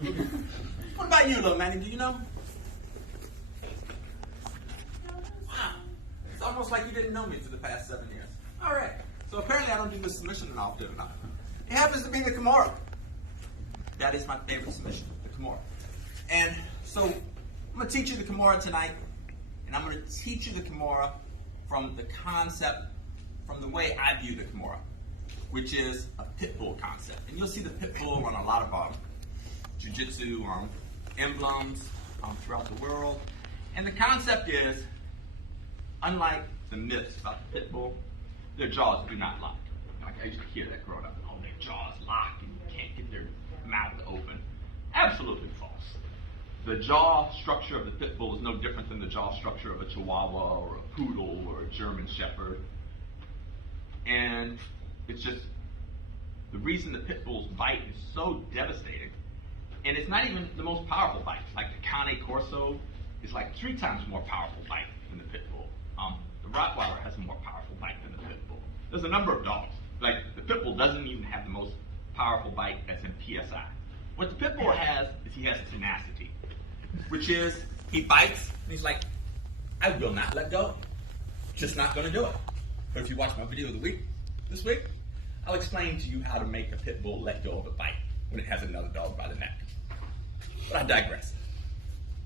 What about you, little Manny? Do you know? Wow. It's almost like you didn't know me for the past 7 years. All right. So apparently I don't do this submission often enough. It happens to be the Kimura. That is my favorite submission, the Kimura. And so I'm going to teach you the Kimura tonight. And I'm going to teach you the Kimura from the concept, from the way I view the Kimura, which is a pit bull concept. And you'll see the pit bull on a lot of jiu-jitsu emblems throughout the world. And the concept is, unlike the myths about the pit bull, their jaws do not lock. Like I used to hear that growing up. Oh, their jaws lock and you can't get their mouth open. Absolutely false. The jaw structure of the pit bull is no different than the jaw structure of a Chihuahua or a Poodle or a German Shepherd. And it's just the reason the pit bull's bite is so devastating. And it's not even the most powerful bite. Like the Cane Corso is like 3 times more powerful bite than the pit bull. The Rottweiler has a more powerful bite than the pit bull. There's a number of dogs. Like the pit bull doesn't even have the most powerful bite as in PSI. What the pit bull has is he has tenacity, which is he bites and he's like, I will not let go. Just not going to do it. But if you watch my video of the week, this week, I'll explain to you how to make a pit bull let go of a bite when it has another dog by the neck. But I digress.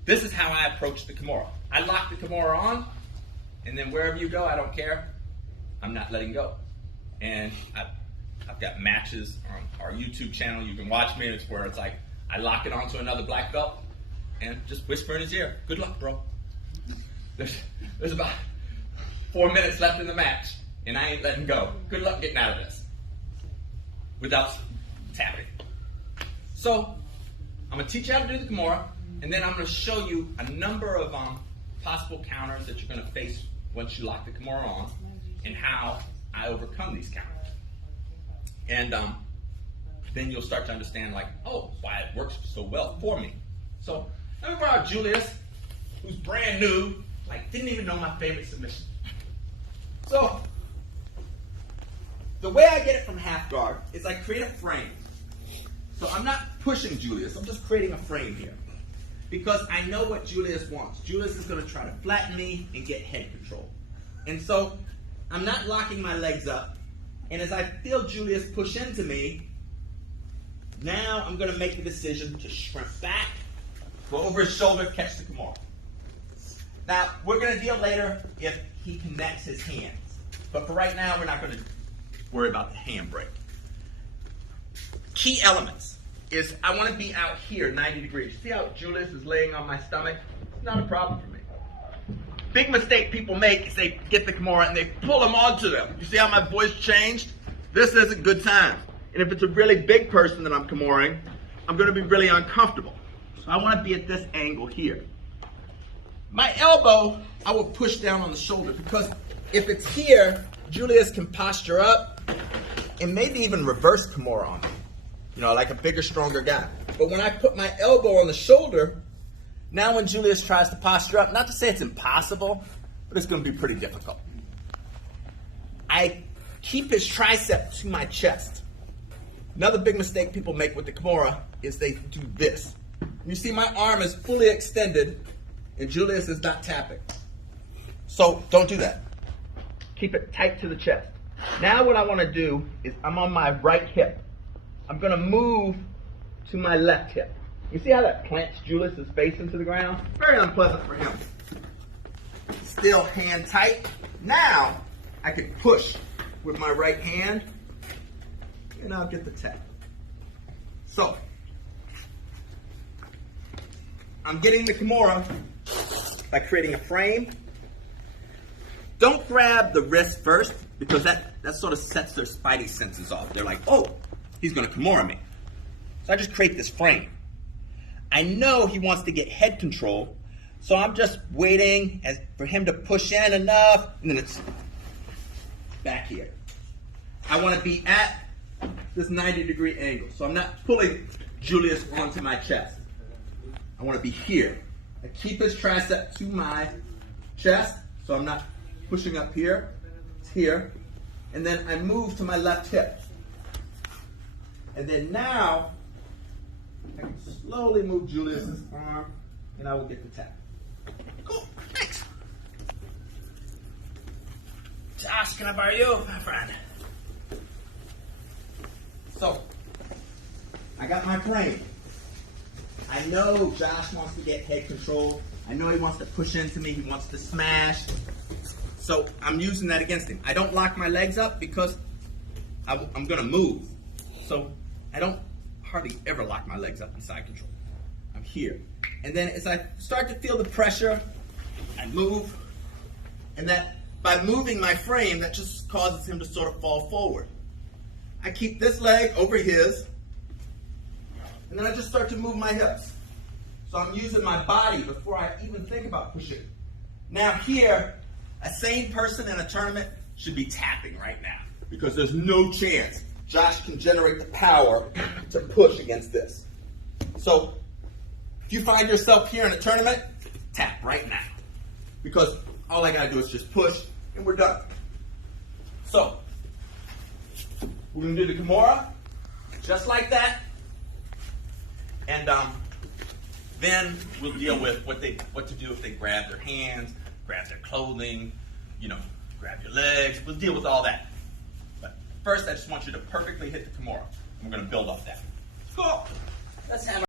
This is how I approach the Kimura. I lock the Kimura on, and then wherever you go, I don't care. I'm not letting go. And I've got matches on our YouTube channel. You can watch me. It's where it's like I lock it onto another black belt and just whisper in his ear, good luck, bro. There's about 4 minutes left in the match, and I ain't letting go. Good luck getting out of this without tapping. So I'm going to teach you how to do the Kimura, and then I'm going to show you a number of possible counters that you're going to face once you lock the Kimura on, and how I overcome these counters. And then you'll start to understand, like, oh, why it works so well for me. So let me borrow Julius, who's brand new, like didn't even know my favorite submission. So the way I get it from half guard is I create a frame. So I'm not pushing Julius, I'm just creating a frame here. Because I know what Julius wants. Julius is going to try to flatten me and get head control. And so I'm not locking my legs up. And as I feel Julius push into me, now I'm going to make the decision to shrimp back, go over his shoulder, catch the Kimura. Now, we're going to deal later if he connects his hands. But for right now, we're not going to worry about the handbrake. Key elements is I want to be out here 90 degrees. See how Julius is laying on my stomach? It's not a problem for me. Big mistake people make is they get the Kimura and they pull them onto them. You see how my voice changed? This isn't good time. And if it's a really big person that I'm Kimuraing, I'm going to be really uncomfortable. So I want to be at this angle here. My elbow, I will push down on the shoulder because if it's here, Julius can posture up and maybe even reverse Kimura on me. You know, like a bigger, stronger guy. But when I put my elbow on the shoulder, now when Julius tries to posture up, not to say it's impossible, but it's going to be pretty difficult. I keep his tricep to my chest. Another big mistake people make with the Kimura is they do this. You see my arm is fully extended and Julius is not tapping. So don't do that. Keep it tight to the chest. Now what I want to do is I'm on my right hip. I'm going to move to my left hip. You see how that plants Julius' face into the ground? Very unpleasant for him. Still hand tight. Now I can push with my right hand and I'll get the tap. So I'm getting the Kimura by creating a frame. Don't grab the wrist first because that sort of sets their spidey senses off. They're like, oh, he's going to Kimura me. So I just create this frame. I know he wants to get head control, so I'm just waiting for him to push in enough, and then it's back here. I want to be at this 90-degree angle, so I'm not pulling Julius onto my chest. I want to be here. I keep his tricep to my chest, so I'm not pushing up here. It's here. And then I move to my left hip. And then now, I can slowly move Julius's arm, and I will get the tap. Cool, thanks. Josh, can I borrow you, my friend? So, I got my frame. I know Josh wants to get head control. I know he wants to push into me. He wants to smash. So I'm using that against him. I don't lock my legs up because I'm going to move. So I don't hardly ever lock my legs up in side control. I'm here. And then as I start to feel the pressure, I move. And that by moving my frame, that just causes him to sort of fall forward. I keep this leg over his. And then I just start to move my hips. So I'm using my body before I even think about pushing. Now here, a sane person in a tournament should be tapping right now because there's no chance Josh can generate the power to push against this. So if you find yourself here in a tournament, tap right now because all I got to do is just push and we're done. So we're going to do the Kimura just like that. And then we'll deal with what to do if they grab their hands, grab their clothing, grab your legs. We'll deal with all that. But first, I just want you to perfectly hit the Kimura. We're going to build off that. Cool. Let's have